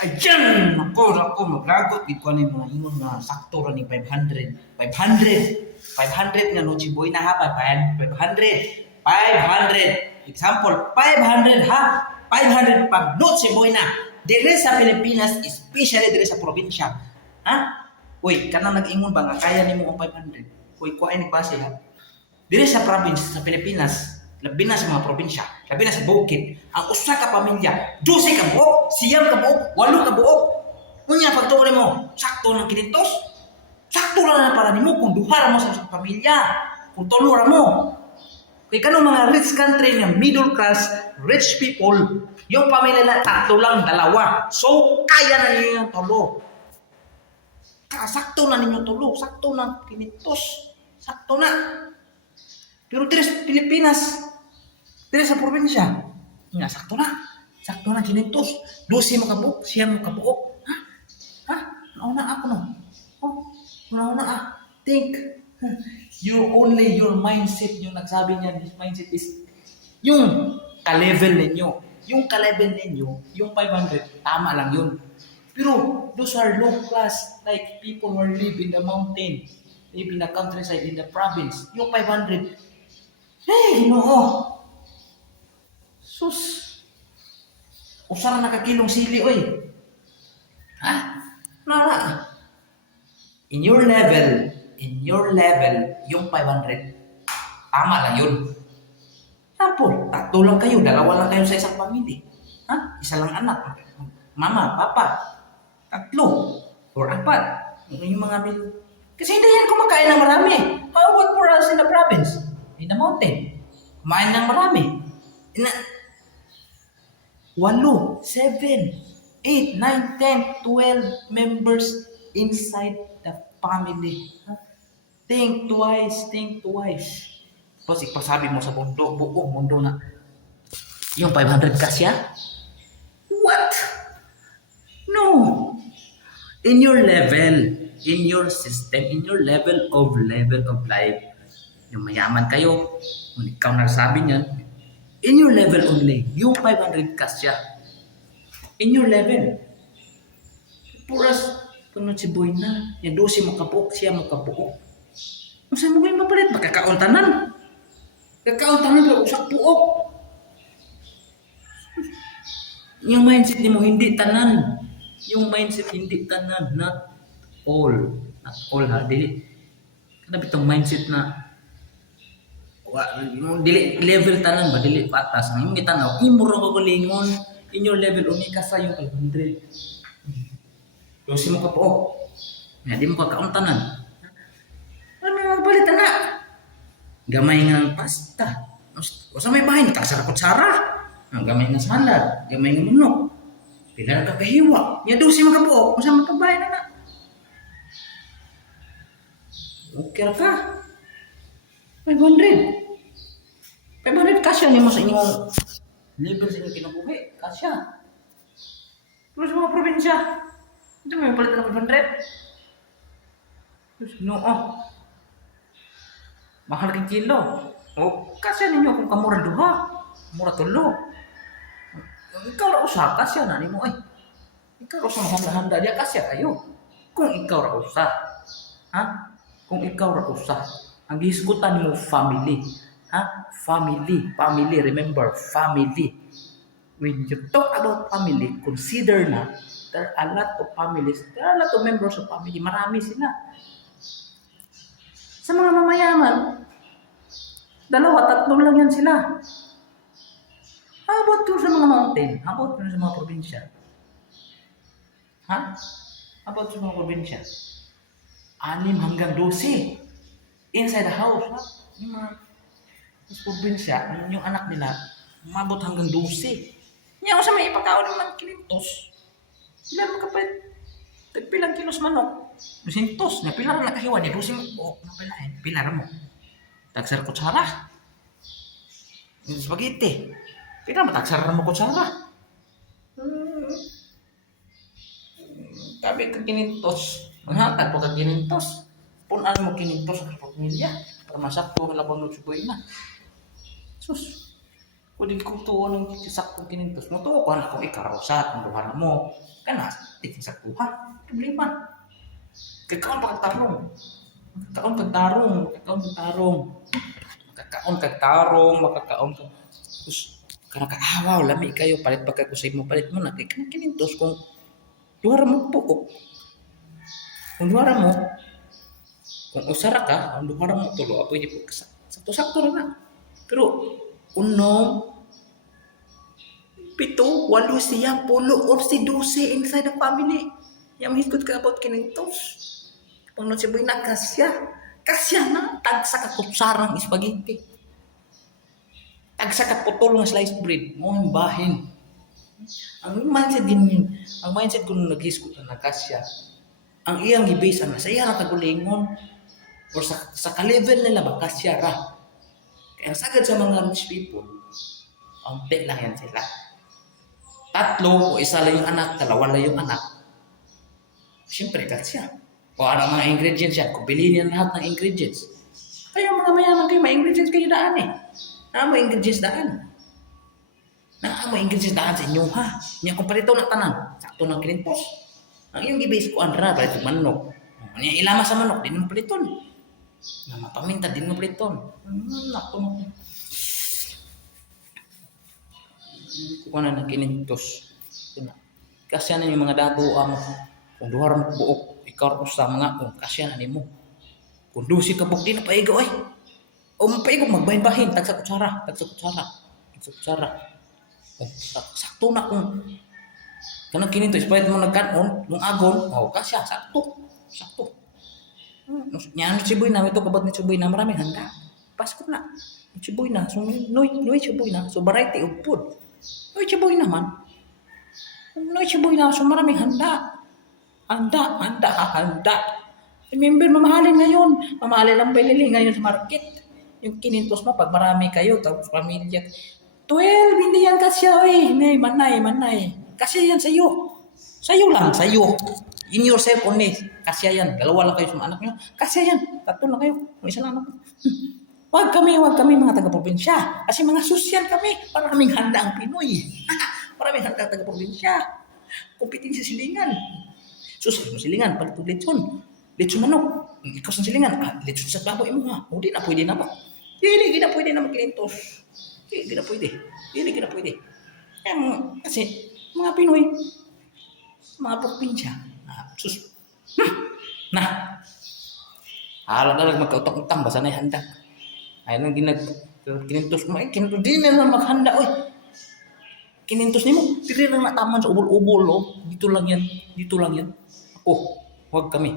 Ayan! Ako, maglagot. Di ko ano yung mga ingon nga sakto ra ni 500. 500 nga no, Chiboy na ha, 500. 500. Example, 500 ha. 500 pag no, Chiboy na. Dire sa Pilipinas, especially dire sa probinsya. Ha? Uy, kanang nag-ingon ba nga kaya nimo ang 500? Uy, kuha ni base ha. Dire sa province sa Pilipinas, labi na sa mga probinsya, labi na sa bukid, ang usa ka pamilya, 12 ka buok, siyam ka buok, 8 ka buok. Unya pagtuon mo, sakto lang kinitos. Sakto lang na para nimo kung duha ra mo sa isang pamilya, kung tulo ra mo. Kay kanong mga rich country nga middle class, rich people, yung pamilya na tatlo lang, dalawa. So, kaya na niyo yung tulo. Sakto na ninyo tulo, sakto na kinitos. Sakto na. Pero dito sa Pilipinas, dito sa probinsya, nga sakto na kinitos. 12 mo kabuok, siyam mo kabuok. Ha? Ha? Nauna ako no. Oh, nauna think. Your mindset, yung nagsabi niya, this mindset is, yung ka-level ninyo. Yung ka-level ninyo, yung 500, tama lang yun. Pero, those are low class, like people who live in the mountain, live in the countryside, in the province. Yung 500, hey, Ginoo. Sus. Usara nakakilong sili, oy. Ha? Nara. In your level, yung 500, tama lang yun. Tapos, tatlo lang kayo, dalawa lang kayo sa isang pamilya. Ha? Isa lang anak. Mama, papa, tatlo, or apat. Yung mga kasi hindi yan kumakain ng marami. How about for us in the province? In the mountain? Kumain ng marami. 8, 7, 8, 9, 10, 12 members inside the family. Think twice. Tapos ipasabi mo sa buong mundo na yung 500 kasya? What? No. In your level, in your system, in your level of life, yung mayaman kayo, kung ikaw nagsabi niyan, in your level only, yung 500 kasya. In your level. Puras, punod si Boy na, yung 12 mo kabuok, siya mo kabuok. Kung saan mo kayo mapalit? Magkakauntanan. Kakauntanan pero usak puok. Yung mindset mo hindi tanan. Yung mindset hindi tanan. Not all. Not all ha. Dili. Kada bitong mindset na dili level tanan ba? Dili patas. Ang imong gitanaw, imo ra magalingon. In your level, umi ka sa yung 500. Dosi mo ka po. Di mo kakauntanan. Ano yung balitan na? Gamay nga pasta. O sa may bahay, nataksara kutsara. Ang gamay nga salad, gamay nga manok. Pila ka kahiwa. Ya dosi mo ka po. O sa magkabahay na na. Okay ra ka. 500 kasya niyo mo sa inyong level sa inyong kinabuhi. Kasya. Pero sa mga probinsya, ito may palit ng 500. Terus noo. Mahal kang kilo. O kasya ninyo kung kamura duha. Mura tulo. Ikaw ra usa kasya na nimo ay. Ikaw ra usa handa-handa dia kasya kayo. Kung ikaw ra usa. Ha? Kung ikaw ra usa. Ang gihisgutan mo family. Ha? Family, remember, family. When you talk about family, consider na there are a lot of families, there are a lot of members of family, marami sila. Sa mga mamayaman, 2, 3 lang yan sila. How about yun sa mga mountain? How about yun sa mga probinsya? Ha? How about sa mga probinsya? 6 hanggang 12. Inside the house, ha? Yung mga probinsya, yung anak nila, umabot hanggang 12. Yan sa may ipakaon naman kilintos. Ilan mo kapit? Pilang kilos manok? 200. Na pilar na kahiwa niya. 12 mo. Napilain. Pilar mo. Tagsar kutsara. Yung spaghetti. Pilar mo. Tagsar mo kutsara. Tabi ka kinintos. Maghatag po ka kinintos. Punan mo kinintos sa pamilya. Para masakto na labang nutsuboy na. Sus. Pwede ko tuwa ng saktong kinintos mo. Tuwa ko na kung ikarosa kung duha mo. Kana, tikin sa kuha. Problema. Kakaon pa kagtarong. Kakaon kagtarong. Kakaon kagtarong. Kakaon kagtarong. Makakaon ka. Tapos, kana kaawaw. Lami kayo. Palit pa ko sa imo. Palit mo na. Kaya kinintos kung duha mo po. Kung duha mo, kung usara ka, ang duha mo tulo. Pwede po. Sakto-sakto na. Pero, unom, 7, 8, 10, 11, inside the family. Yang mahigod ka about kinintos. Kung no si Boy na kasya. Kasya na. Tagsa ka kutsarang spaghetti. Tagsa ka putol ng sliced bread. Mo yung bahin. Ang mindset ko nung nag-hisgot na kasya. Ang iyang i-base ang sa iya na kagulingon. Or sa ka-level nila ba kasya ra. Kaya sagad sa mga rich people, ang lang yan sila. 3 o 1 lang yung anak, 2 lang yung anak. Siyempre, kasya. O ano mga ingredients yan, kung bilhin yan lahat ng ingredients. Kaya mga mayaman kayo, may ingredients kayo daan eh. Na mo ingredients daan. Na mo ingredients daan sa inyo ha. Niya kung parito na tanan, sakto ng kinintos. Ang iyong i-base ko, andra, parito manok. Niya ilama sa manok, din mo paliton. Na mapaminta, din mo paliton. Nakto mo. Kung ano na kinintos. Kasi ano yung mga dato ang kung duhar mo buok, ikaw sa mga kung kasi ano mo. Kung dusi ka buok, di na paigo ay. O mapaigo, magbahin-bahin, tagsa kutsara. Sakto na kung kanang kinintos, pwede mo nagkanon, nung agon, kasya, sakto. Yan, siboy na, ito kabat ni siboy na, maraming handa. Pasko na. Siboy na, so noy siboy na, so variety of food. Noy siboy naman. Noy siboy na, so maraming handa. Handa. Remember, mamahalin ngayon. Mamahalin lang bilili ngayon sa market. Yung kinintos mo, pag marami kayo, tapos pamilya. 12, hindi yan kasya, oy. Manay. Kasya yan sa'yo. Sa'yo lang, sa'yo. In yourself only. Kasya yan. 2 lang kayo sa mga anak nyo. Kasya yan. 3 lang kayo. May 1 lang anak. Wag kami mga taga-probinsya. Kasi mga sosyal kami. Maraming handa ang Pinoy. Maraming handa ang taga-probinsya. Kumpitin sa silingan. Susunod mo silingan. Palitog lechon. Lechon manok. Ikaw sa silingan. Lechon sa baboy mo ha. O di na pwede na ba? Hindi na pwede na magkilintos. Hindi na pwede. Kasi mga Pinoy, mga probinsya. Hala na lang magkautang-utang. Basta na handa. Ayun ang kinintos mo. Kinintos din na lang maghanda. Oy. Kinintos ni mo. Tiri lang nataman sa ubol-ubol. Oh. Dito lang yan. Ako. Huwag kami.